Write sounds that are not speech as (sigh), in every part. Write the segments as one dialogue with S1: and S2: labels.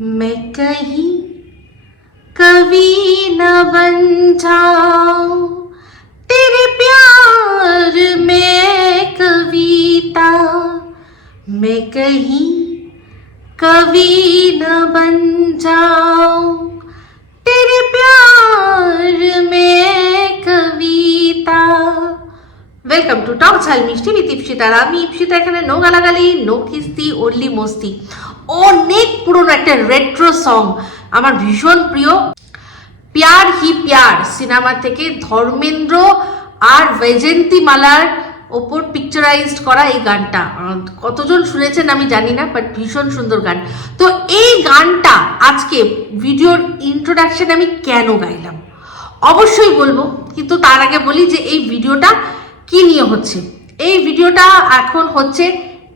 S1: मैं कहीं कभी न बन जाऊं तेरे प्यार में कविता मैं कहीं कभी न बन जाऊं तेरे प्यार में कविता ওয়েলকাম টু টক ঝাল মিষ্টি উইথ ইপসিতার আমি ইপসিতা এখানে নো গালাগালি নো কিস্তি ওনলি মস্তি অনেক পুরনো একটা রেট্রো সং আমার ভীষণ প্রিয়। প্যার হি প্যার সিনেমা থেকে ধর্মেন্দ্র আর বৈজয়ন্তী মালার ওপর পিকচারাইজড করা এই গানটা। কতজন শুনেছেন আমি জানি না বাট ভীষণ সুন্দর গান। তো এই গানটা আজকে ভিডিওর ইন্ট্রোডাকশন আমি কেন গাইলাম? অবশ্যই বলব, কিন্তু তার আগে বলি যে এই ভিডিওটা কি নিয়ে হচ্ছে? এই ভিডিওটা এখন হচ্ছে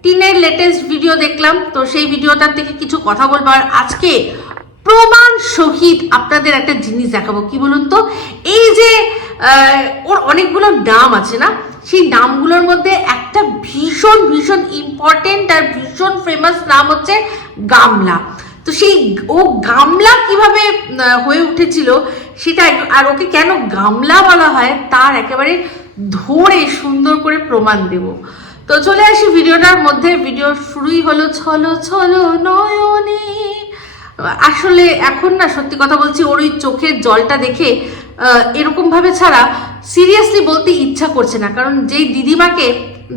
S1: টিনের লেটেস্ট ভিডিও দেখলাম। তো সেই ভিডিওটার থেকে কিছু কথা বলব। আর আজকে প্রমাণ সহিত আপনাদের একটা জিনিস দেখাবো। কি বলুন তো? এই যে ওর অনেকগুলো নাম আছে না? সেই নামগুলোর মধ্যে একটা ভীষণ ভীষণ ইম্পর্টেন্ট আর ভীষণ ফেমাস নাম হচ্ছে গামলা। তো সেই ও গামলা কীভাবে হয়ে উঠেছিল সেটা আর ওকে কেন গামলা বলা হয়, তার একেবারে ধরে সুন্দর করে প্রমাণ দেব। তো চলে আসি ভিডিওটার মধ্যে। ভিডিও শুরুই হলো ছলো ছলো নয়নে। আসলে এখন না সত্যি কথা বলছি ওর ওই চোখের জলটা দেখে আহ, এরকম ভাবে ছাড়া সিরিয়াসলি বলতে ইচ্ছা করছে না। কারণ যেই দিদিমাকে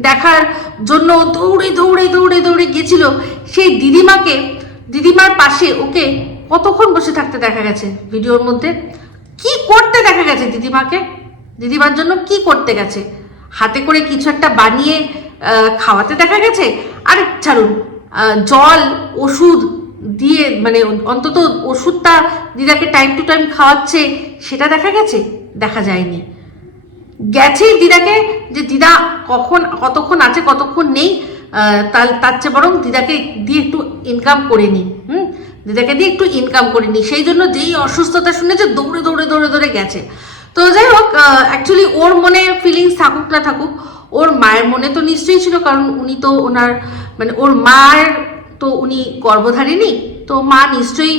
S1: দেখার জন্য দৌড়ে দৌড়ে দৌড়ে দৌড়ে গেছিল সেই দিদিমাকে দিদিমার পাশে ওকে কতক্ষণ বসে থাকতে দেখা গেছে ভিডিওর মধ্যে? কি করতে দেখা গেছে দিদিমাকে? দিদিমার জন্য কি করতে গেছে? হাতে করে কিছু একটা বানিয়ে খাওয়াতে দেখা গেছে? আর, ছাড়ুন। জল, ওষুধ দিয়ে মানে অন্তত ওষুধটা দিদাকে টাইম টু টাইম খাওয়াচ্ছে, সেটা দেখা গেছে? দেখা যায়নি। গেছে দিদাকে যে, দিদা, কখন, কতক্ষণ আছে, কতক্ষণ নেই? তার চেয়ে বরং দিদাকে দিয়ে একটু ইনকাম করে নি। হুম? দিদাকে দিয়ে একটু ইনকাম করে নি। সেই জন্য যেই অসুস্থতা শুনেছে, দৌড়ে দৌড়ে দৌড়ে দৌড়ে গেছে। তো যাই হোক অ্যাকচুয়ালি ওর মনে ফিলিংস থাকুক না থাকুক ওর মায়ের মনে তো নিশ্চয়ই ছিল, কারণ উনি তো ওনার মানে ওর মার তো উনি গর্ভধারিণী, তো মা নিশ্চয়ই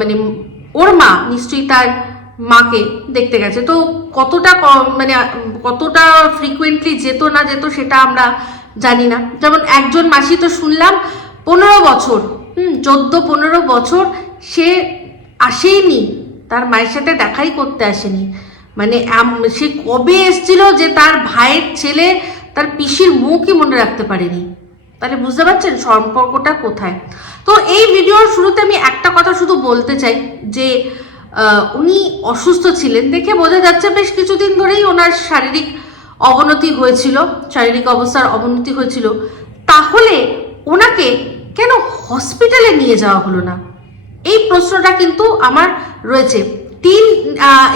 S1: মানে ওর মা নিশ্চয়ই তার মাকে দেখতে গেছে। তো কতটা মানে কতটা ফ্রিকুয়েন্টলি যেত না যেত সেটা আমরা জানি না। যেমন একজন মাসি তো শুনলাম, পনেরো বছর, হুম, চোদ্দ, পনেরো বছর সে আসেইনি, তার মায়ের সাথে দেখাই করতে আসেনি। মানে সে কবে এসছিল যে তার ভাইয়ের ছেলে তার পিসির মুখই মনে রাখতে পারেনি? তাহলে বুঝতে পারছেন সম্পর্কটা কোথায়? তো এই ভিডিওর শুরুতে আমি একটা কথা শুধু বলতে চাই, যে উনি অসুস্থ ছিলেন দেখে বোঝা যাচ্ছে বেশ কিছুদিন ধরেই ওনার শারীরিক অবনতি হয়েছিল, শারীরিক অবস্থার অবনতি হয়েছিল। তাহলে ওনাকে কেন হসপিটালে নিয়ে যাওয়া হলো না? এই প্রশ্নটা কিন্তু আমার রয়েছে। তিন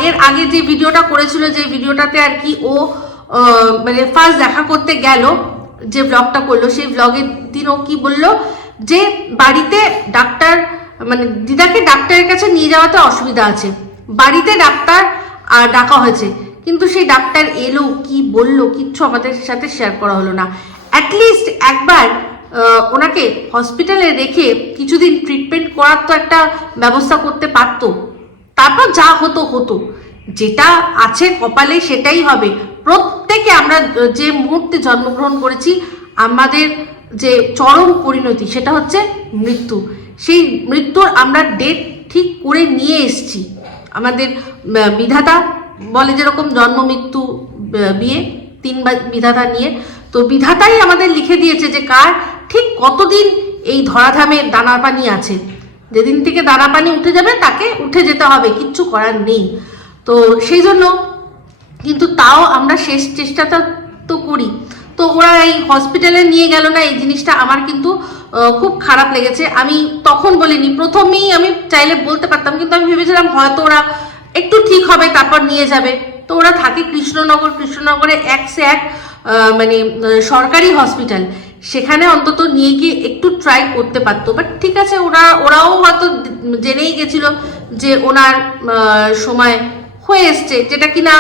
S1: এর আগে যে ভিডিওটা করেছিল, যে ভিডিওটাতে আর কি ও মানে ফার্স্ট দেখা করতে গেল, যে ব্লগটা করল, সেই ব্লগের দিন ও কি বলল যে বাড়িতে ডাক্তার মানে দিদাকে ডাক্তারের কাছে নিয়ে যাওয়াতে অসুবিধা আছে। বাড়িতে ডাক্তার ডাকা হয়েছে। কিন্তু সেই ডাক্তার এলো, কি বলল, কিচ্ছু আমাদের সাথে শেয়ার করা হলো না। অ্যাটলিস্ট একবার ওনাকে হসপিটালে রেখে কিছুদিন ট্রিটমেন্ট করার তো একটা ব্যবস্থা করতে পারতো। তারপর যা হতো হতো। যেটা আছে কপালে সেটাই হবে। প্রত্যেকে আমরা যে মুহূর্তে জন্মগ্রহণ করেছি, আমাদের যে চরম পরিণতি, সেটা হচ্ছে মৃত্যু। সেই মৃত্যুর আমরা ডেট ঠিক করে নিয়ে এসেছি। আমাদের বিধাতা বলে যেরকম জন্ম, মৃত্যু বিয়ে, তিন বিধাতা নিয়ে। তো বিধাতাই আমাদের লিখে দিয়েছে যে কার ঠিক কতদিন এই ধরাধামে দানা পানি আছে। যেদিন থেকে দানা পানি উঠে যাবে, তাকে উঠে যেতে হবে, কিচ্ছু করার নেই। তো সেই জন্য কিন্তু তাও আমরা শেষ চেষ্টাটা তো করি। তো ওরা এই হসপিটালে নিয়ে গেল না, এই জিনিসটা আমার কিন্তু খুব খারাপ লেগেছে। আমি তখন বলিনি, প্রথমেই আমি চাইলে বলতে পারতাম, কিন্তু আমি ভেবেছিলাম হয়তো ওরা একটু ঠিক হবে, তারপর নিয়ে যাবে। তো ওরা থাকে কৃষ্ণনগর, কৃষ্ণনগরে এক সে এক মানে সরকারি হসপিটাল সেখানে অন্তত নিয়ে গিয়ে একটু ট্রাই করতে পারতো। বাট ঠিক আছে, ওরা, ওরাও হয়তো জেনেই গেছিল যে ওনার সময় হয়ে এসছে। যেটা কিনা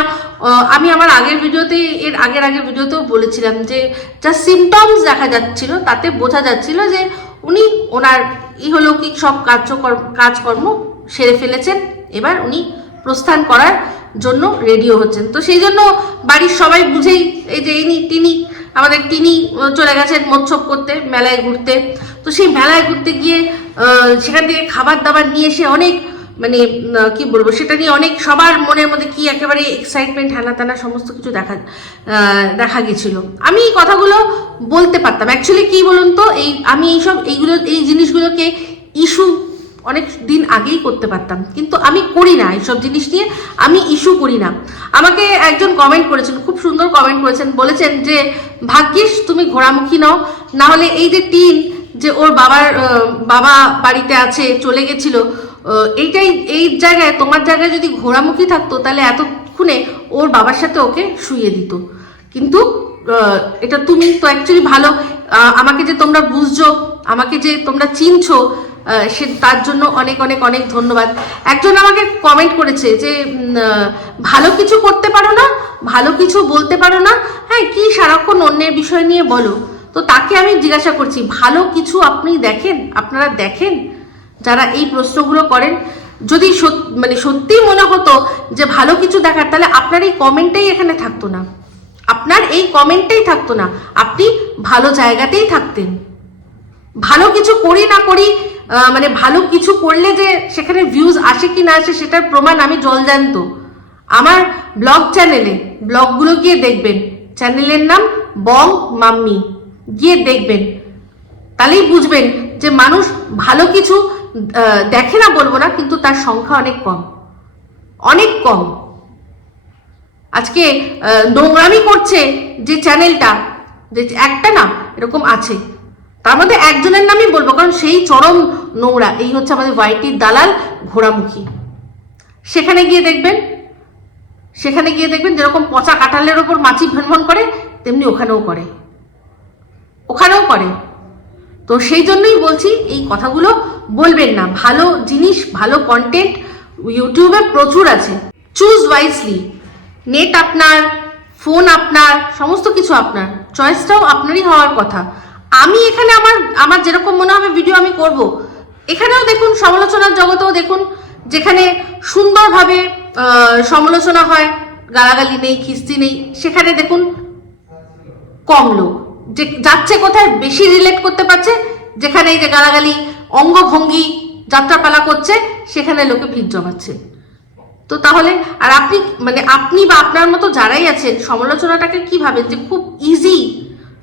S1: আমি আমার আগের ভিডিওতে এর আগের আগের ভিডিওতেও বলেছিলাম যে, যা সিমটমস দেখা যাচ্ছিল, তাতে বোঝা যাচ্ছিল যে উনি ওনার ইহলৌকিক সব কার্যকর্ম কাজকর্ম সেরে ফেলেছেন। এবার উনি প্রস্থান করার জন্য রেডিও হচ্ছেন। তো সেই জন্য বাড়ির সবাই বুঝেই, এই যে ইনি, তিনি আমাদের তিনি চলে গেছেন মোচ্ছব করতে, মেলায় ঘুরতে। তো সেই মেলায় ঘুরতে গিয়ে সেখান থেকে খাবার দাবার নিয়ে এসে অনেক মানে কি বলব, সেটা নিয়ে অনেক, সবার মনের মধ্যে কি একেবারে এক্সাইটমেন্ট হানা টানা সমস্ত কিছু দেখা দেখা গেছিল। আমি এই কথাগুলো বলতে পারতাম। অ্যাকচুয়ালি কি বলুন তো, এই, আমি এইসব, এইগুলো, এই জিনিসগুলোকে ইস্যু অনেক দিন আগেই করতে পারতাম। কিন্তু আমি করি না এইসব জিনিস নিয়ে, আমি ইস্যু করি না। আমাকে একজন কমেন্ট করেছেন, খুব সুন্দর কমেন্ট করেছেন, বলেছেন যে, ভাগ্যিস তুমি ঘোড়ামুখী নাও। না হলে এই যে টিন যে ওর বাবার বাবা বাড়িতে আছে, চলে গেছিল এইটাই, এই জায়গায়, তোমার জায়গায় যদি ঘোড়ামুখী থাকতো, তাহলে এতক্ষণে ওর বাবার সাথে ওকে শুইয়ে দিত। কিন্তু এটা তুমি তো অ্যাকচুয়ালি ভালো। আমাকে যে তোমরা বুঝছ, আমাকে যে তোমরা চিনছো সে তার জন্য অনেক অনেক অনেক ধন্যবাদ। একজন আমাকে কমেন্ট করেছে যে ভালো কিছু করতে পারো না, ভালো কিছু বলতে পারো না। হ্যাঁ কি সারাক্ষণ অন্যের বিষয় নিয়ে বলো? তো তাকে আমি জিজ্ঞাসা করছি, ভালো কিছু আপনি দেখেন? আপনারা দেখেন? যারা এই প্রশ্নগুলো করেন, যদি মানে সত্যিই মনে হতো যে ভালো কিছু দেখার, তাহলে আপনার এই কমেন্টটাই এখানে থাকতো না। আপনার এই কমেন্টটাই থাকতো না। আপনি ভালো জায়গাতেই থাকতেন। ভালো কিছু করি না করি মানে ভালো কিছু করলে যে সেখানে ভিউজ আসে কি না আসে সেটার প্রমাণ আমি জল জানতো আমার ব্লগ চ্যানেলে ব্লগগুলো গিয়ে দেখবেন। চ্যানেলের নাম বং মাম্মি। গিয়ে দেখবেন। তাহলেই বুঝবেন যে মানুষ ভালো কিছু দেখে না বলব না, কিন্তু তার সংখ্যা অনেক কম। অনেক কম। আজকে নোংরামি করছে যে চ্যানেলটা যে একটা না, এরকম আছে। তার মধ্যে একজনের নামই বলব, কারণ সেই চরম নোংরা, এই হচ্ছে আমাদের ওয়াইটির দালাল ঘোড়ামুখী। সেখানে গিয়ে দেখবেন, সেখানে গিয়ে দেখবেন যেরকম পচা কাঁঠালের ওপর মাছি ভনভন করে, তেমনি ওখানেও করে। ওখানেও করে। তো সেই জন্যই বলছি, এই কথাগুলো বলবেন না। ভালো জিনিস, ভালো কন্টেন্ট ইউটিউবে প্রচুর আছে। চুজ ওয়াইজলি নেট আপনার ফোন আপনার, সমস্ত কিছু আপনার। চয়েসটাও আপনারই হওয়ার কথা। আমি এখানে আমার আমার যেরকম মনে হবে ভিডিও আমি করব। এখানেও দেখুন, সমালোচনার জগতেও দেখুন, যেখানে সুন্দরভাবে সমালোচনা হয়, গালাগালি নেই, খিস্তি নেই, সেখানে দেখুন, কম লোক। যে যাচ্ছে কোথায় বেশি রিলেট করতে পারছে, যেখানে এই যে গালাগালি, অঙ্গভঙ্গি যাত্রাপালা করছে, সেখানে লোকে ভিড় জমাচ্ছে। তো তাহলে, আর আপনি মানে আপনি বা আপনার মতো যারাই আছেন, সমালোচনাটাকে কি ভাবেন? যে খুব ইজি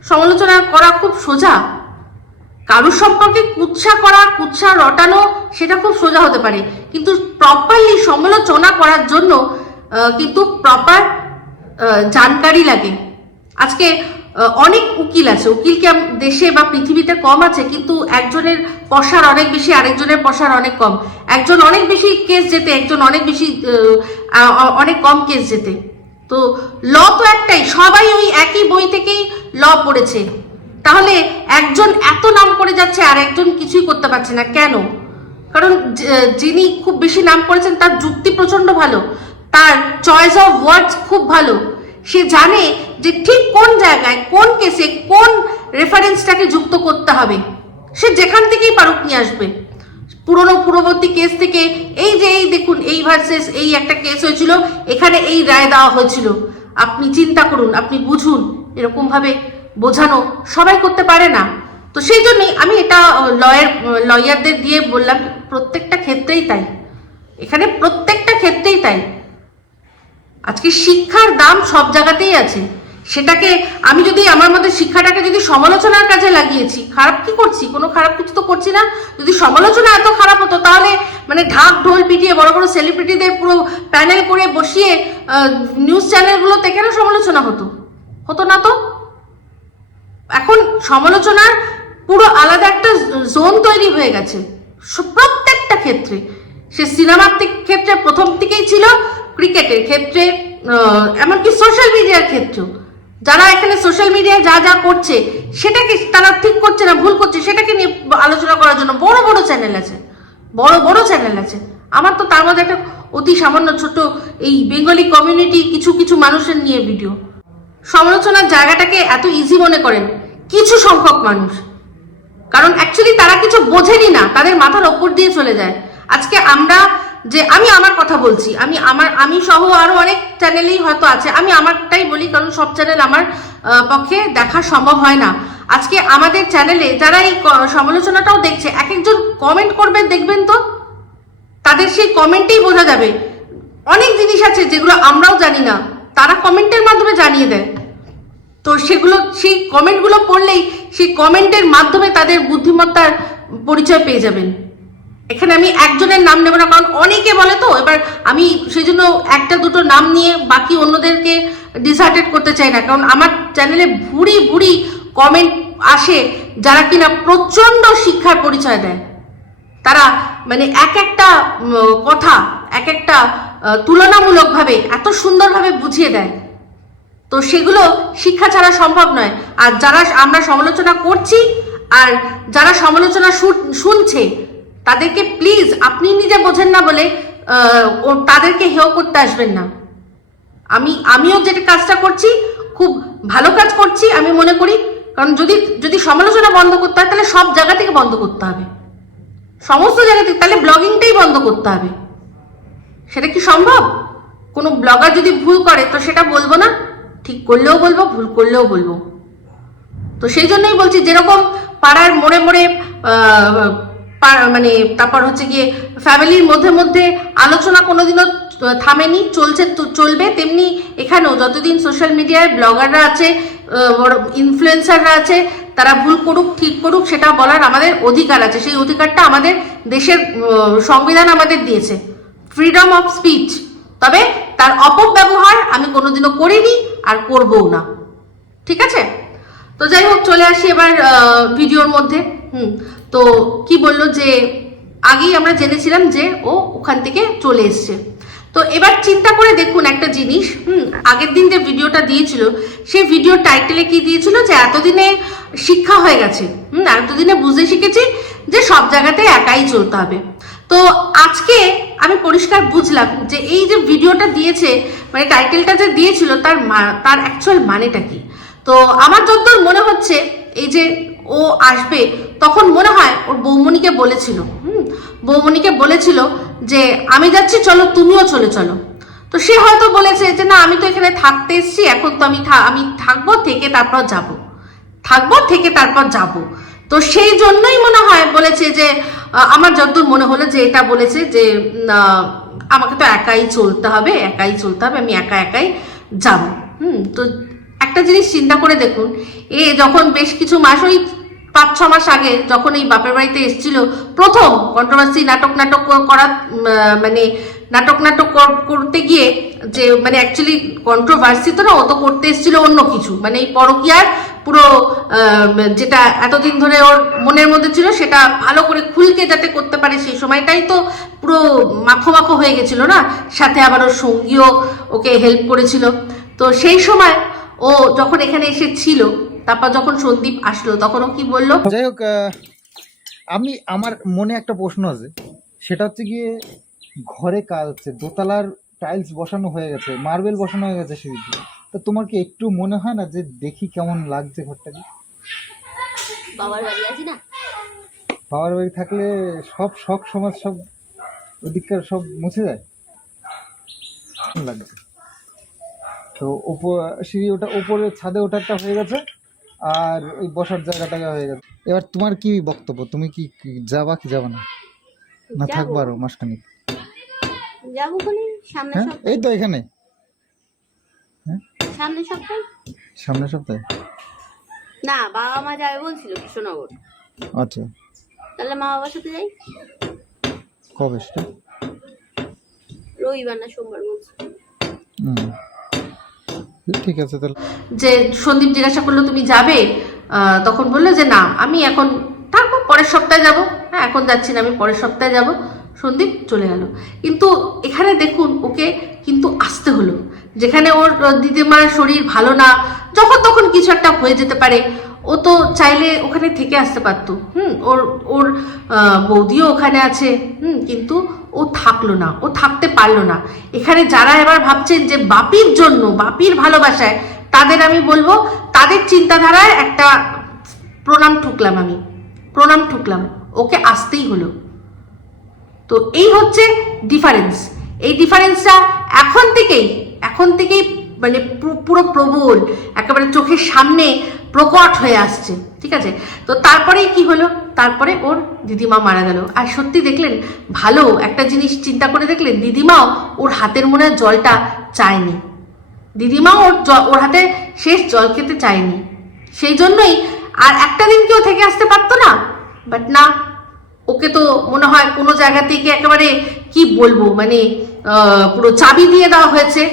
S1: সমালোচনা করা খুব সোজা। কারুর সম্পর্কে কুৎসা করা, কুৎসা রটানো, সেটা খুব সোজা হতে পারে। কিন্তু প্রপারলি সমালোচনা করার জন্য কিন্তু প্রপার জানকারি লাগে। আজকে অনেক উকিল আছে। উকিল কি দেশে বা পৃথিবীতে কম আছে, কিন্তু একজনের পশার অনেক বেশি, আরেকজনের পশার অনেক কম। একজন অনেক বেশি কেস যেতে একজন অনেক বেশি অনেক কম কেস যেতে তো ল তো একটাই, সবাই ওই একই বই থেকেই ল পড়েছে। তাহলে একজন এত নাম করে যাচ্ছে আর একজন কিছুই করতে পারছে না, কেন? কারণ যিনি খুব বেশি নাম করেছেন তার যুক্তি প্রচণ্ড ভালো, তার চয়েস অফ ওয়ার্ডস খুব ভালো। সে জানে যে ঠিক কোন জায়গায়, কোন কেসে কোন রেফারেন্সটাকে যুক্ত করতে হবে। সে যেখান থেকেই পারুক নিয়ে আসবে। পুরনো পূর্ববর্তী কেস থেকে এই যে এই দেখুন, এই ভার্সেস এই একটা কেস হয়েছিল, এখানে এই রায় দেওয়া হয়েছিল। আপনি চিন্তা করুন, আপনি বুঝুন এরকম ভাবে বোঝানো সবাই করতে পারে না। তো সেই জন্যই আমি এটা লয়ার লয়ারদের দিয়ে বললাম, প্রত্যেকটা ক্ষেত্রেই তাই। এখানে প্রত্যেকটা ক্ষেত্রেই তাই। আজকে শিক্ষার দাম সব জায়গাতেই আছে। সেটাকে আমি যদি আমার মধ্যে শিক্ষাটাকে যদি সমালোচনার কাজে লাগিয়েছি, খারাপ কি করছি? কোনো খারাপ কিছু তো করছি না। যদি সমালোচনা এত খারাপ হতো, তাহলে মানে ঢাক ঢোল পিটিয়ে বড় বড় সেলিব্রিটিদের পুরো প্যানেল করে বসিয়ে নিউজ চ্যানেলগুলোতে কেন সমালোচনা হতো? হতো না তো? এখন সমালোচনার পুরো আলাদা একটা জোন তৈরি হয়ে গেছে। প্রত্যেকটা ক্ষেত্রে। সে সিনেমার ক্ষেত্রে প্রথম থেকেই ছিল ক্রিকেটের ক্ষেত্রে এমনকি সোশ্যাল মিডিয়ার ক্ষেত্রেও। যারা এখানে সোশ্যাল মিডিয়ায় যা যা করছে সেটাকে তারা ঠিক করছে না ভুল করছে সেটাকে নিয়ে আলোচনা করার জন্য? বড় বড় চ্যানেল আছে। বড় বড় চ্যানেল আছে। আমার তো তার মধ্যে একটা অতি সামান্য ছোট এই বেঙ্গলি কমিউনিটি কিছু কিছু মানুষের নিয়ে ভিডিও সমালোচনার জায়গাটাকে এত ইজি মনে করেন, কিছু সংখ্যক মানুষ। কারণ অ্যাকচুয়ালি তারা কিছু বোঝেনি না, তাদের মাথার ওপর দিয়ে চলে যায়। আজকে আমরা যে আমি আমার কথা বলছি, আমি আমার, আমি সহ আরও অনেক চ্যানেলেই হয়তো আছে, আমি আমারটাই বলি, কারণ সব চ্যানেল আমার পক্ষে দেখা সম্ভব হয় না। আজকে আমাদের চ্যানেলে যারা এই সমালোচনাটাও দেখছে এক একজন কমেন্ট করবে দেখবেন তো? তাদের সেই কমেন্টেই বোঝা যাবে। অনেক জিনিস আছে যেগুলো আমরাও জানি না, তারা কমেন্টের মাধ্যমে জানিয়ে দেয়। তো সেগুলো, সেই কমেন্টগুলো পড়লেই সেই কমেন্টের মাধ্যমে তাদের বুদ্ধিমত্তার পরিচয় পেয়ে যাবেন। এখানে আমি একজনের নাম নেব না, কারণ অনেকে বলে তো, এবার আমি সেই জন্য একটা দুটো নাম নিয়ে বাকি অন্যদেরকে ডিসার্টেড করতে চাই না, কারণ আমার চ্যানেলে ভুড়ি ভুড়ি কমেন্ট আসে যারা কিনা প্রচণ্ড শিক্ষার পরিচয় দেয়। তারা মানে এক একটা কথা এক একটা তুলনামূলকভাবে এত সুন্দরভাবে বুঝিয়ে দেয়। তো সেগুলো শিক্ষা ছাড়া সম্ভব নয়। আর যারা আমরা সমালোচনা করছি, আর যারা সমালোচনা শুনছে তাদেরকে প্লিজ আপনি নিজে বোঝেন না বলে তাদেরকে হেয় করতে আসবেন না। আমি, আমিও যেটা কাজটা করছি, খুব ভালো কাজ করছি, আমি মনে করি, কারণ যদি যদি সমালোচনা বন্ধ করতে হয়, তাহলে সব জায়গা থেকে বন্ধ করতে হবে। সমস্ত জায়গা থেকে, তাহলে ব্লগিংটাই বন্ধ করতে হবে। সেটা কি সম্ভব? কোনো ব্লগার যদি ভুল করে, তো সেটা বলব না? ঠিক করলেও বলব, ভুল করলেও বলব। তো সেই জন্যই বলছি, যেরকম পাড়ার মোড়ে মোড়ে মানে তারপর হচ্ছে গিয়ে ফ্যামিলির মধ্যে মধ্যে আলোচনা কোনোদিনও থামেনি, চলছে চলবে। তেমনি এখানেও যতদিন সোশ্যাল মিডিয়ায় ব্লগাররা আছে ইনফ্লুয়েন্সাররা আছে, তারা ভুল করুক, ঠিক করুক, সেটা বলার আমাদের অধিকার আছে। সেই অধিকারটা আমাদের দেশের সংবিধান আমাদের দিয়েছে। ফ্রিডম অফ স্পিচ তবে তার অপব্যবহার আমি কোনোদিনও করিনি আর করবও না। ঠিক আছে? তো যাই হোক, চলে আসি এবার ভিডিওর মধ্যে। হুম। তো কি বলল যে, আগেই আমরা জেনেছিলাম যে ও ওখান থেকে চলে এসছে। তো এবার চিন্তা করে দেখুন একটা জিনিস, হুম, আগের দিন যে ভিডিওটা দিয়েছিল, সেই ভিডিও টাইটেলে কি দিয়েছিল যে এতদিনে শিক্ষা হয়ে গেছে, হুম এতদিনে বুঝতে শিখেছি যে সব জায়গাতে একাই চলতে হবে। তো আজকে আমি পরিষ্কার বুঝলাম যে এই যে ভিডিওটা দিয়েছে মানে টাইটেলটা যে দিয়েছিল, তার তার অ্যাকচুয়াল মানেটা কি? তো আমার যতদূর মনে হচ্ছে, এই যে ও আসবে তখন মনে হয় ওর বৌমণিকে বলেছিল। হুম, বৌমণিকে বলেছিল যে, আমি যাচ্ছি, চলো, তুমিও চলে চলো। তো সে হয়তো বলেছে যে, না, আমি তো এখানে থাকতে এসেছি, এখন তো আমি আমি থাকব, থেকে তারপর যাব। থাকব, থেকে তারপর যাব। তো সেই জন্যই মনে হয় বলেছে যে আমার যতদূর মনে হলো যে, এটা বলেছে যে আমাকে তো একাই চলতে হবে, একাই চলতে হবে, আমি একা একাই যাব। হুম, তো একটা জিনিস চিন্তা করে দেখুন, এ যখন বেশ কিছু মাস, ওই পাঁচ ছ মাস আগে যখন এই বাপের বাড়িতে এসেছিল, প্রথম কন্ট্রোভার্সি নাটক নাটক করা মানে নাটক নাটক করতে গিয়ে যে মানে অ্যাকচুয়ালি কন্ট্রোভার্সি তো না, ও তো করতে এসেছিল অন্য কিছু। মানে এই পরকিয়ার পুরো যেটা এতদিন ধরে ওর মনের মধ্যে ছিল, সেটা ভালো করে খুলকে যাতে করতে পারে সেই সময়টাই তো পুরো মাখো মাখো হয়ে গেছিল না? সাথে আবার ওর সঙ্গীও ওকে হেল্প করেছিল। তো সেই সময় ও যখন এখানে এসে ছিল তারপর যখন সন্দীপ আসলো তখন ও কি বলল?
S2: যাই হোক আমি আমার মনে একটা প্রশ্ন আছে। সেটা হচ্ছে গিয়ে ঘরে কাজ হচ্ছে দোতলার টাইলস বসানো হয়ে গেছে মার্বেল বসানো হয়ে গেছে সিঁড়িতে তো তোমার কি একটু মনে হয় না যে দেখি কেমন লাগছে ঘরটাকে?
S3: বাবার বাড়ি আছি না?
S2: বাবার বাড়ি থাকলে সব শখ সমাজ সব ওদিককার সব মুছে যায়। লাগছে? তো ওপর সিঁড়ি ওটা ওপরে ছাদে ওঠারটা হয়ে গেছে। আর ওই বসার জায়গাটা হয়ে গেছে। এবার তোমার কি বক্তব্য? তুমি কি যাবা কি যাবা না? না। থাকবা আরও মাসখানিক?
S3: যাব কোনে সামনে
S2: হ্যাঁ? এই তো এখানে।
S3: সামনে সপ্তাহে?
S2: সামনের সপ্তাহে?
S3: না বাবা মা যাবে বলছিল কৃষ্ণনগর
S2: আচ্ছা।
S3: তাহলে মা বাবার সাথে যাই?
S2: কবে সেটা?
S3: রবিবার না সোমবার বলছে।
S2: হুম। ঠিক আছে তাহলে।
S1: যে সন্দীপ জিজ্ঞাসা করল, তুমি যাবে? তখন বলল যে, না, আমি এখন থাকব, পরের সপ্তাহে যাব। হ্যাঁ এখন যাচ্ছি না, আমি পরের সপ্তাহে যাব। সন্দীপ চলে গেল। কিন্তু এখানে দেখুন, ওকে কিন্তু আসতে হলো। যেখানে ওর দিদিমার শরীর ভালো না, যখন তখন কিছু একটা হয়ে যেতে পারে। ও তো চাইলে ওখানে থেকে আসতে পারতো। হুম, ওর ওর বৌদিও ওখানে আছে। হুম, কিন্তু ও থাকল না, ও থাকতে পারল না। এখানে যারা এবার ভাবছেন যে বাপির জন্য, বাপির ভালোবাসায়, তাদের আমি বলব, তাদের চিন্তাধারায় একটা প্রণাম ঠুকলাম আমি, প্রণাম ঠুকলাম, ওকে আসতেই হলো। তো এই হচ্ছে ডিফারেন্স এই ডিফারেন্সটা এখন থেকেই এখন থেকেই মানে পুরো প্রবল, একেবারে চোখের সামনে প্রকট হয়ে আসছে, ঠিক আছে? তো তারপরেই কি হলো? তারপরে ওর দিদিমা মারা গেল। আর সত্যি দেখলেন, ভালো একটা জিনিস চিন্তা করে দেখলেন, দিদিমাও ওর হাতের মনে জলটা চায়নি। দিদিমাও ওর ওর হাতে শেষ জল খেতে চায়নি। সেই জন্যই আর একটা দিন কেউ থেকে আসতে পারতো না। বাট না, ওকে তো মনে হয় কোনো জায়গা থেকে একেবারে কি বলব মানে পুরো চাবি দিয়ে দেওয়া হয়েছে।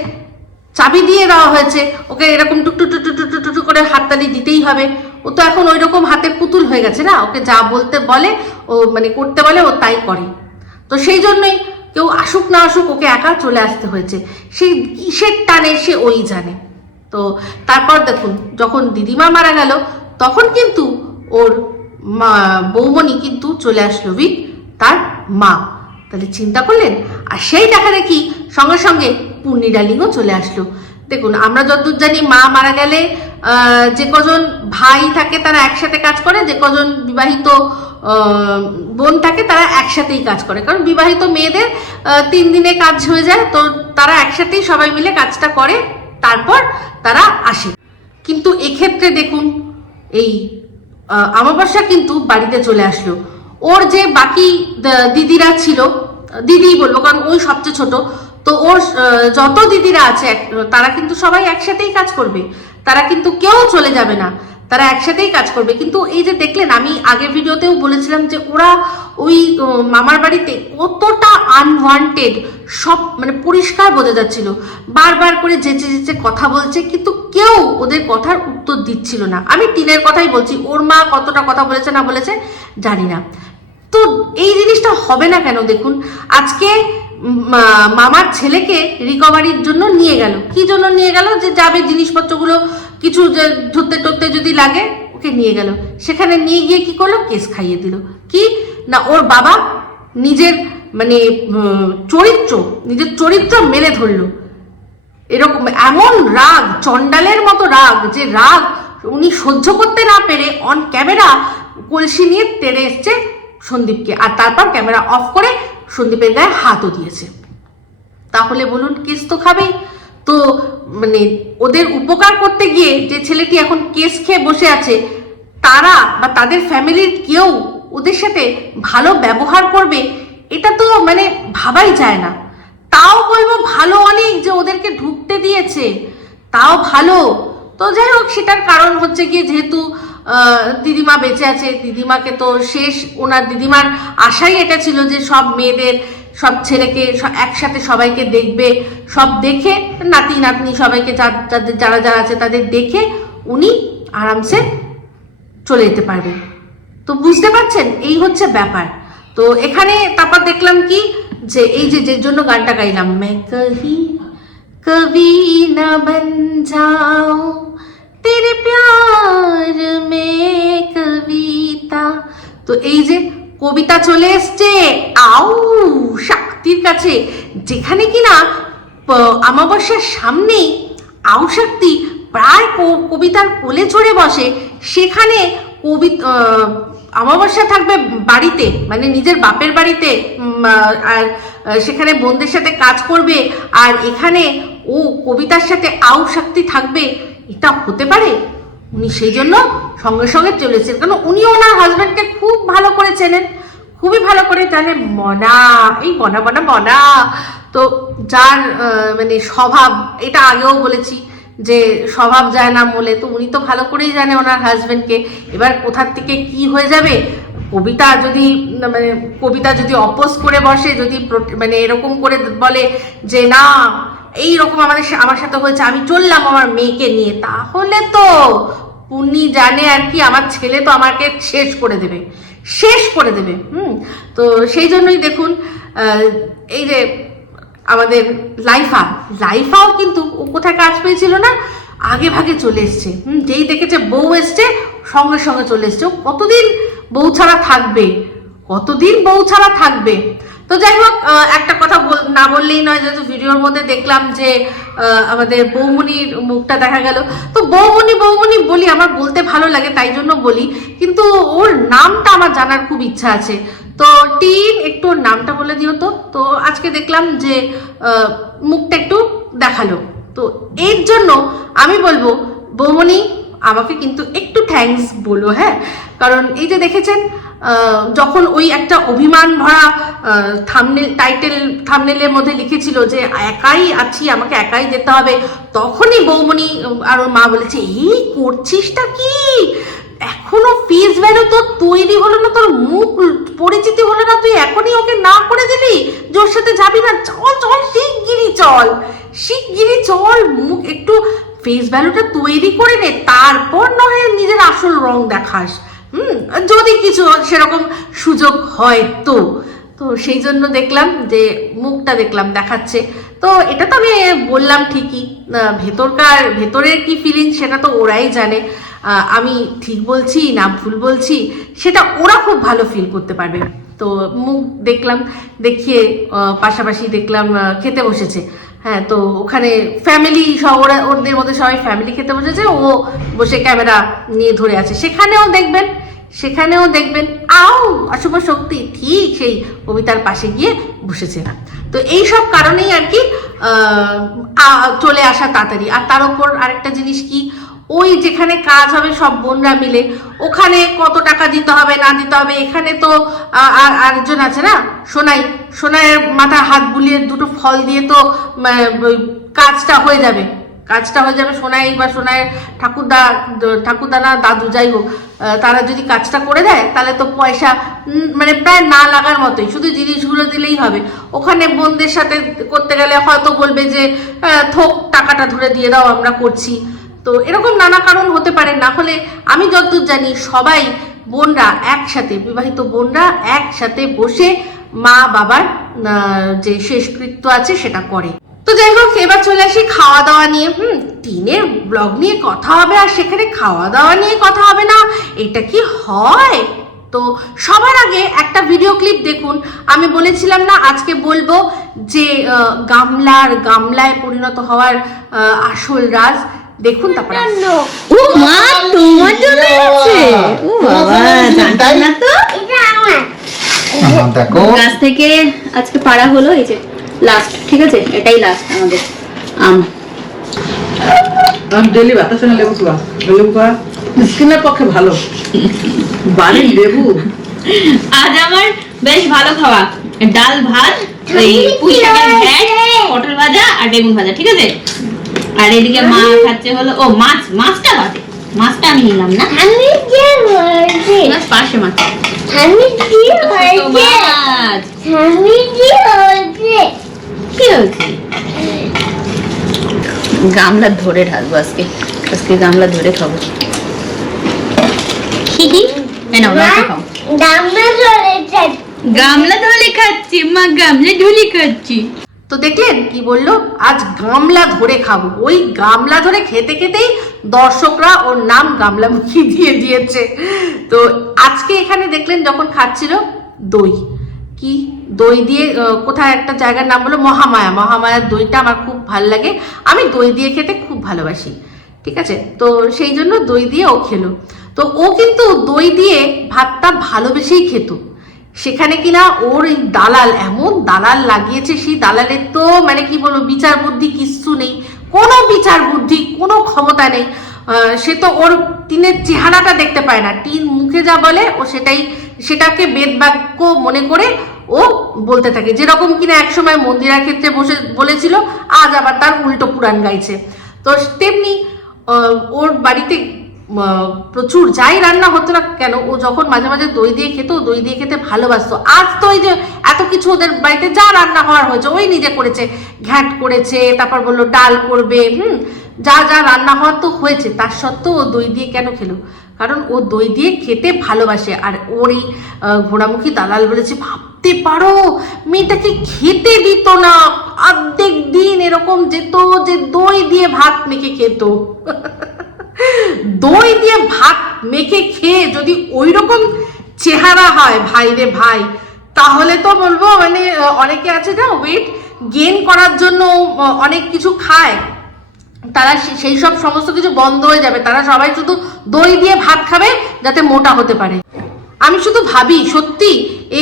S1: চাবি দিয়ে দেওয়া হয়েছে। ওকে এরকম টুক টুক টুক টুক টুক টুক টুক করে হাততালি দিতেই হবে। ও তো এখন ওই রকম হাতের পুতুল হয়ে গেছে না? ওকে যা বলতে বলে, ও মানে করতে বলে, ও তাই করে। তো সেই জন্যই কেউ আসুক না আসুক, ওকে একা চলে আসতে হয়েছে। সেই কিসের টানে সে ওই জানে। তো তারপর দেখুন, যখন দিদিমা মারা গেল, তখন কিন্তু ওর মা, বৌমণি কিন্তু চলে আসলো উইথ তার মা। তাহলে চিন্তা করলেন? আর সেই দেখা দেখি সঙ্গে সঙ্গে পুন্নি ডার্লিংও চলে আসলো। দেখুন আমরা যতদূর জানি মা মারা গেলে যে কজন ভাই থাকে তারা একসাথে কাজ করে যে কজন বিবাহিত বোন থাকে তারা একসাথেই কাজ করে। কারণ বিবাহিত মেয়েদের তিন দিনে কাজ হয়ে যায় তো তারা একসাথেই সবাই মিলে কাজটা করে তারপর তারা আসে। কিন্তু এক্ষেত্রে দেখুন এই আহ, আমাবস্যা কিন্তু বাড়িতে চলে আসলো। ওর যে বাকি দিদিরা ছিল দিদি বলব কারণ ওই সবচেয়ে ছোট তো ওর যত দিদিরা আছে তারা কিন্তু সবাই একসাথেই কাজ করবে। তারা কিন্তু কেউ চলে যাবে না। তারা একসাথেই কাজ করবে। কিন্তু এই যে দেখলেন, আমি আগের ভিডিওতেও বলেছিলাম যে ওরা ওই মামার বাড়িতে কতটা আনওয়ান্টেড সব মানে পরিষ্কার বোঝা যাচ্ছিল। বারবার করে যেচে যেচে কথা বলছে, কিন্তু কেউ ওদের কথার উত্তর দিচ্ছিল না। আমি টিনের কথাই বলছি, ওর মা কতটা কথা বলেছে, না বলেছে, জানি না। তো এই জিনিসটা হবে না কেন, দেখুন। আজকে মামার ছেলেকে রিকভারির জন্য নিয়ে গেল। কি জন্য নিয়ে গেল? যে যাবে জিনিসপত্রগুলো, কিছু ধরতে টরতে যদি লাগে, ওকে নিয়ে গেল। সেখানে নিয়ে গিয়ে কি করল? কেস খাইয়ে দিল। কি? না, ওর বাবা নিজের মানে চরিত্র, নিজের চরিত্র মেলে ধরলো। এরকম, এমন রাগ, চণ্ডালের মতো রাগ, যে রাগ উনি সহ্য করতে না পেরে অন ক্যামেরা কলসি নিয়ে তেড়ে এসছে সন্দীপকে। আর তারপর ক্যামেরা অফ করে সন্দীপের গায়ে হাতও দিয়েছে। তাহলে বলুন, কেস তো খাবেই তো মানে ওদের উপকার করতে গিয়ে যে ছেলেটি এখন কেস খেয়ে বসে আছে, তারা বা তাদের ফ্যামিলির কেউ ওদের সাথে ভালো ব্যবহার করবে, এটা তো মানে ভাবাই যায় না। তাও বলব ভালো অনেক যে ওদেরকে ঢুকতে দিয়েছে, তাও ভালো। তো যাই হোক, সেটার কারণ হচ্ছে গিয়ে যেহেতু দিদিমা বেঁচে আছে, দিদিমাকে তো শেষ ওনার দিদিমার আশাই এটা ছিল যে সব মেয়েদের, সব ছেলেকে একসাথে সবাইকে দেখবে, সব দেখে নাতি, নাতনি সবাইকে যাদের, যারা যারা আছে তাদের দেখে উনি আরামসে চলে যেতে পারবে। তো বুঝতে পারছেন? এই হচ্ছে ব্যাপার। তো এখানে তারপর দেখলাম কি? যে এই যে যে জন্য গানটা গাইলাম, মে কহি কবি না বন যাও তেরে প্যার মে কবিতা তো এই যে কবিতা চলে এসছে, আউ, শক্তির কাছে। যেখানে কিনা অমাবস্যার সামনেই আউ শক্তি প্রায় কবিতার কোলে চড়ে বসে। সেখানে কবি অমাবস্যা থাকবে বাড়িতে মানে নিজের বাপের বাড়িতে আর সেখানে বোনদের সাথে কাজ করবে। আর এখানে ও কবিতার সাথে আউ শক্তি থাকবে এটা হতে পারে। উনি সেই জন্য সঙ্গে সঙ্গে চলেছেন। কারণ উনি ওনার হাজব্যান্ডকে খুব ভালো করে চেনেন। খুবই ভালো করে জানেন মনা, এই মনা মনা মনা। তো যার মানে স্বভাব, এটা আগেও বলেছি যে স্বভাব যায় না বলে তো উনি তো ভালো করেই জানে ওনার হাজব্যান্ডকে এবার কোথার থেকে কি হয়ে যাবে? কবিতা যদি মানে কবিতা যদি অপোজ করে বসে, যদি মানে এরকম করে বলে যে, না এই রকম আমাদের আমার সাথে হয়েছে, আমি চললাম আমার মেয়েকে নিয়ে। তাহলে তো পুন্নি জানে আর কি, আমার ছেলে তো আমাকে শেষ করে দেবে। শেষ করে দেবে, হুম? তো সেই জন্যই দেখুন এই যে আমাদের লাইফা, লাইফাও কিন্তু ও কোথায় কাজ পেয়েছিল না? আগে ভাগে চলে এসছে, হুম? যেই দেখেছে বউ এসছে, সঙ্গে সঙ্গে চলে এসছে। কতদিন বউ ছাড়া থাকবে? কতদিন বউ ছাড়া থাকবে? তো যাই হোক একটা কথা না বললেই নয়, যেহেতু ভিডিওর মধ্যে দেখলাম যে আমাদের বৌমনির মুখটা দেখা গেল। তো বৌমনি বৌমনি বলি, আমার বলতে ভালো লাগে, তাই জন্য বলি, কিন্তু ওর নামটা আমার জানার খুব ইচ্ছা আছে। তো টিন, একটু নামটা বলে দিও তো। তো আজকে দেখলাম যে মুখটা একটু দেখাল। তো এর জন্য আমি বলব, বৌমনি আমাকে কিন্তু একটু থ্যাঙ্কস বলো হ্যাঁ? কারণ এই যে দেখেছেন যখন ওই একটা অভিমান ভরা থামনেল টাইটেল থামনেলের মধ্যে লিখেছিল যে একাই আছি, আমাকে একাই যেতে হবে, তখনই বৌমনি আর মা বলেছে, এই, করছিসটা কি? এখনও ফেস ভ্যালু তোর তৈরি হলো না, তোর মুখ পরিচিতি হলো না, তুই এখনই ওকে না করে দিলি যে ওর সাথে যাবি না, চল চল শিগগিরি চল শিগগিরি চল, মুখ একটু ফেস ভ্যালুটা তৈরি করে নে, তারপর নয় নিজের আসল রং দেখাস। হুম? যদি কিছু সেরকম সুযোগ হয় তো। তো সেই জন্য দেখলাম যে মুখটা দেখলাম দেখাচ্ছে। তো এটা তো আমি বললাম ঠিকই ভেতরকার, ভেতরের কি ফিলিং সেটা তো ওরাই জানে। আমি ঠিক বলছি না ভুল বলছি, সেটা ওরা খুব ভালো ফিল করতে পারবে। তো মুখ দেখলাম, দেখিয়ে পাশাপাশি দেখলাম খেতে বসেছে। হ্যাঁ তো ওখানে ফ্যামিলি সব ওরা, ওদের মধ্যে সবাই ফ্যামিলি খেতে বসেছে, ও বসে ক্যামেরা নিয়ে ধরে আছে। সেখানেও দেখবেন সেখানেও দেখবেন, আও, অশুভ শক্তি, ঠিক সেই কবিতার পাশে গিয়ে বসেছে। না তো এই সব কারণেই আর কি চলে আসা তাড়াতাড়ি। আর তার উপর আরেকটা জিনিস কি ওই যেখানে কাজ হবে সব বোনরা মিলে, ওখানে কত টাকা দিতে হবে, না দিতে হবে, এখানে তো আর আরেকজন আছে না, সোনাই, সোনাইয়ের মাথা হাত বুলিয়ে দুটো ফল দিয়ে তো কাজটা হয়ে যাবে। কাজটা হয়ে যাবে সোনাই বা সোনাইয়ের ঠাকুরদা ঠাকুরদা না দাদু যাই হোক তারা যদি কাজটা করে দেয়, তাহলে তো পয়সা মানে প্রায় না লাগার মতোই, শুধু জিনিসগুলো দিলেই হবে। ওখানে বোনদের সাথে করতে গেলে হয়তো বলবে যে থোক, টাকাটা ধরে দিয়ে দাও, আমরা করছি। তো এরকম নানা কারণ হতে পারে। না হলে আমি যতদূর জানি সবাই বোনরা একসাথে, বিবাহিত বোনরা একসাথে বসে মা বাবার যে শেষকৃত্য আছে সেটা করে। তো যাই হোক, এবার চলে আসি খাওয়া দাওয়া নিয়ে। হুম, টিনের ব্লগ নিয়ে কথা হবে, আর সেখানে খাওয়া দাওয়া নিয়ে কথা হবে না। এটা কি হয়? তো সবার আগে একটা ভিডিও ক্লিপ দেখুন। আমি বলেছিলাম না, আজকে বলব যে গামলার গামলায় পরিণত হওয়ার আসল রাজ দেখুন তারপর
S3: ও মা তোমার জন্য আছে ও বাবা জানতাম না তো।
S2: দেখো।
S3: গাছ থেকে আজকে পাড়া হলো এই যে লাস্ট ঠিক আছে? এটাই লাস্ট আমাদের আম।
S4: আমি ডেলি সঙ্গে লেবু খাওয়া? লেবু খাওয়া স্কিনের পক্ষে ভালো। বাড়ির লেবু।
S3: আজ আমার বেশ ভালো খাওয়া। ডাল ভাত ওই পুঁই শাকের পটল ভাজা আর বেগুন ভাজা ঠিক আছে? আর এদিকে মা খাচ্ছে হলো ও মাছ মাছটা বাদে। মাছটা আমি নিলাম না।
S5: আমি যে বলছি
S3: পাশে মাছ।
S5: আমি কি বলছি আমি কি বলছি
S3: কি গামলা ধরে ঢালবো আজকে। আজকে গামলা ধরে খাব। লঙ্কা খাও। গামলা ধরে খাচ্ছি। মা গামলা ঢুলি খাচ্ছি।
S1: তো দেখলেন কি বলল? আজ গামলা ধরে খাব। ওই গামলা ধরে খেতে খেতেই দর্শকরা ওর নাম গামলামুখী দিয়ে দিয়েছে। তো আজকে এখানে দেখলেন যখন খাচ্ছিল দই। কি? দই দিয়ে কোথায় একটা জায়গার নাম বলো? মহামায়া। মহামায়ার দইটা আমার খুব ভালো লাগে। আমি দই দিয়ে খেতে খুব ভালোবাসি। ঠিক আছে? তো সেই জন্য দই দিয়ে ও খেলো। তো ও কিন্তু দই দিয়ে ভাতটা ভালোবেসেই খেত। সেখানে কিনা ওর এই দালাল, এমন দালাল লাগিয়েছে, সেই দালালের তো মানে কি বলব, বিচার বুদ্ধি কিচ্ছু নেই, কোনো বিচার বুদ্ধি, কোনো ক্ষমতা নেই। সে তো ওর টিনের চেহারাটা দেখতে পায় না। টিন মুখে যা বলে, ও সেটাই, সেটাকে বেদ বাক্য মনে করে ও বলতে থাকে। যেরকম কিনা একসময় মন্দিরার ক্ষেত্রে বসে, বলেছিল, আজ আবার তার উল্টো পুরাণ গাইছে। তো তেমনি ওর বাড়িতে প্রচুর যাই রান্না হতো না কেন, ও যখন মাঝে মাঝে দই দিয়ে খেত দই দিয়ে খেতে ভালোবাসতো। আজ তো ওই যে এত কিছু ওদের বাড়িতে যা রান্না হওয়ার হয়েছে, ওই নিজে করেছে। ঘ্যাট করেছে, তারপর বলল ডাল করবে, হুম, যা যা রান্না হওয়ার তো হয়েছে, তার সত্ত্বেও ও দই দিয়ে কেন খেলো? কারণ ও দই দিয়ে খেতে ভালোবাসে, আর ওর এই ঘোড়ামুখী দালাল বলেছে, ভাবতে পারো, মেয়েটাকে খেতে দিত না, অর্ধেক দিন এরকম যেত যে দই দিয়ে ভাত মেখে খেত। (laughs) দই দিয়ে ভাত মেখে খেয়ে যদি ওই রকম চেহারা হয়, ভাই রে ভাই, তাহলে তো বলব মানে অনেকে আছে যা ওয়েট গেন করার জন্য অনেক কিছু খায়। তারা সেই সব সমস্ত কিছু বন্ধ হয়ে যাবে। তারা সবাই শুধু দই দিয়ে ভাত খাবে যাতে মোটা হতে পারে। আমি শুধু ভাবি, সত্যি,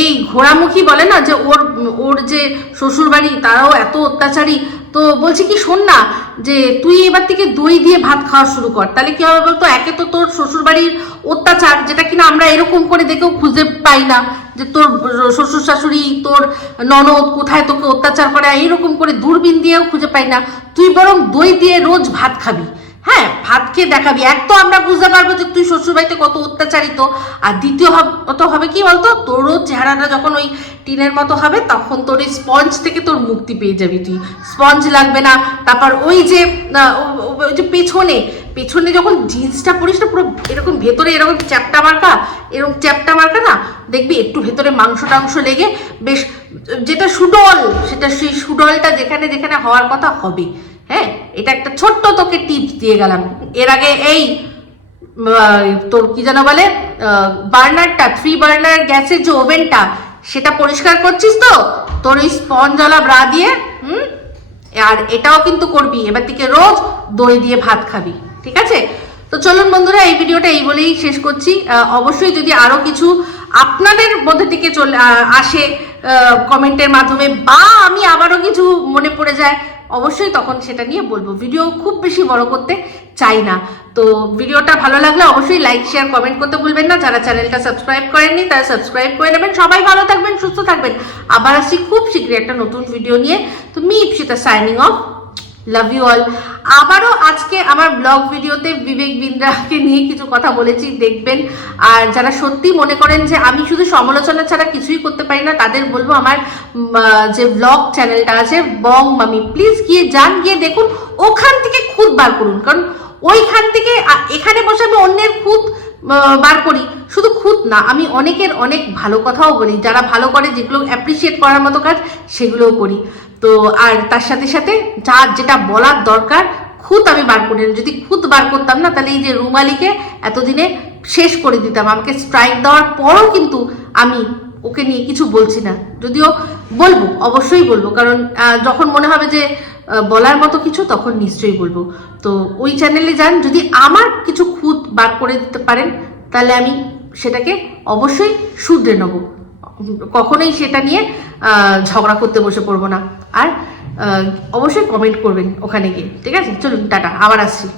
S1: এই ঘোড়ামুখী বলে না যে ওর ওর যে শ্বশুরবাড়ি, তারাও এত অত্যাচারী। তো বলছি কি, শোন না, যে তুই এবার থেকে দই দিয়ে ভাত খাওয়া শুরু কর। তাহলে কি হবে বলতো, একে তো তোর শ্বশুরবাড়ির অত্যাচার, যেটা কিনা আমরা এরকম করে দেখেও খুঁজে পাই না, যে তোর শ্বশুর শাশুড়ি তোর ননদ কোথায় তোকে অত্যাচার করে, এইরকম করে দূরবীন দিয়েও খুঁজে পাই না। তুই বরং দই দিয়ে রোজ ভাত খাবি। হ্যাঁ ভাত খেয়ে দেখাবি। এক তো আমরা বুঝতে পারব যে তুই শ্বশুরবাড়িতে কত অত্যাচারিত। আর দ্বিতীয় তো হবে কি বলতো? তোরও চেহারাটা যখন ওই টিনের মতো হবে, তখন তোর এই স্পঞ্জ থেকে তোর মুক্তি পেয়ে যাবি তুই। স্পঞ্জ লাগবে না। তারপর ওই যে ওই যে পেছনে পেছনে যখন জিন্সটা পরিস না, পুরো এরকম ভেতরে এরকম চ্যাপটা মার্কা, এরকম চ্যাপটা মার্কা না, দেখবি একটু ভেতরে মাংস টাংস লেগে বেশ, যেটা সুডল, সেটা সেই সুডলটা যেখানে যেখানে হওয়ার কথা হবে। হ্যাঁ এটা একটা ছোট্ট তোকে টিপস দিয়ে গেলাম। এর আগে এই তোর কি যেন বলে বার্নারটা থ্রি বার্নার গ্যাসের যে ওভেনটা, সেটা পরিষ্কার করছিস তো? তোর ওই স্পঞ্জওয়ালা ব্রা দিয়ে, হুম? আর এটাও কিন্তু করবি। এবার থেকে রোজ দই দিয়ে ভাত খাবি, ঠিক আছে? তো চলুন বন্ধুরা, এই ভিডিওটা এই বলেই শেষ করছি। অবশ্যই যদি আরও কিছু আপনাদের মধ্যে থেকে চলে আসে কমেন্টের মাধ্যমে, বা আমি আবারও কিছু মনে পড়ে যায় অবশ্যই তখন সেটা নিয়ে বলব। ভিডিও খুব বেশি বড় করতে চাই না। তো ভিডিওটা ভালো লাগলে অবশ্যই লাইক শেয়ার কমেন্ট করতে ভুলবেন না। যারা চ্যানেলটা সাবস্ক্রাইব করেননি, তারা সাবস্ক্রাইব করে নেবেন। সবাই ভালো থাকবেন, সুস্থ থাকবেন। আবার আসি খুব শীঘ্রই একটা নতুন ভিডিও নিয়ে। তো me Ipsita signing off love you all আবারও আজকে আমার ব্লগ ভিডিওতে বিবেক বিন্দ্রাকে নিয়ে কিছু কথা বলেছি, দেখবেন। আর যারা সত্যি মনে করেন যে আমি শুধু সমালোচনা ছাড়া কিছুই করতে পারি না, তাদের বলব আমার যে ব্লগ চ্যানেলটা আছে বং মামি প্লিজ গিয়ে যান, গিয়ে দেখুন, ওখান থেকে খুদ বার করুন। কারণ ওইখান থেকে এখানে বসে আমি অন্যের খুদ বার করি। শুধু খুদ না, আমি অনেকের অনেক ভালো কথাও বলি। যারা ভালো করে যেগুলো অ্যাপ্রিসিয়েট করার মতো কাজ, সেগুলোও করি। তো আর তার সাথে সাথে যার যেটা বলার দরকার, খুদ আমি বার করি। যদি খুদ বার করতাম না, তাহলে এই যে রুমালিকে এতদিনে শেষ করে দিতাম। আমাকে স্ট্রাইক দেওয়ার পরও কিন্তু আমি ওকে নিয়ে কিছু বলছি না। যদিও বলব, অবশ্যই বলব। কারণ যখন মনে হবে যে বলার মতো কিছু, তখন নিশ্চয়ই বলব। তো ওই চ্যানেলে যান। যদি আমার কিছু খুদ বার করে দিতে পারেন, তাহলে আমি সেটাকে অবশ্যই শুধরে নেব। কখনোই সেটা নিয়ে ঝগড়া করতে বসে পড়ব না। আর অবশ্যই কমেন্ট করবেন ওখানে গিয়ে। ঠিক আছে? চলুন, টাটা। আবার আসছি।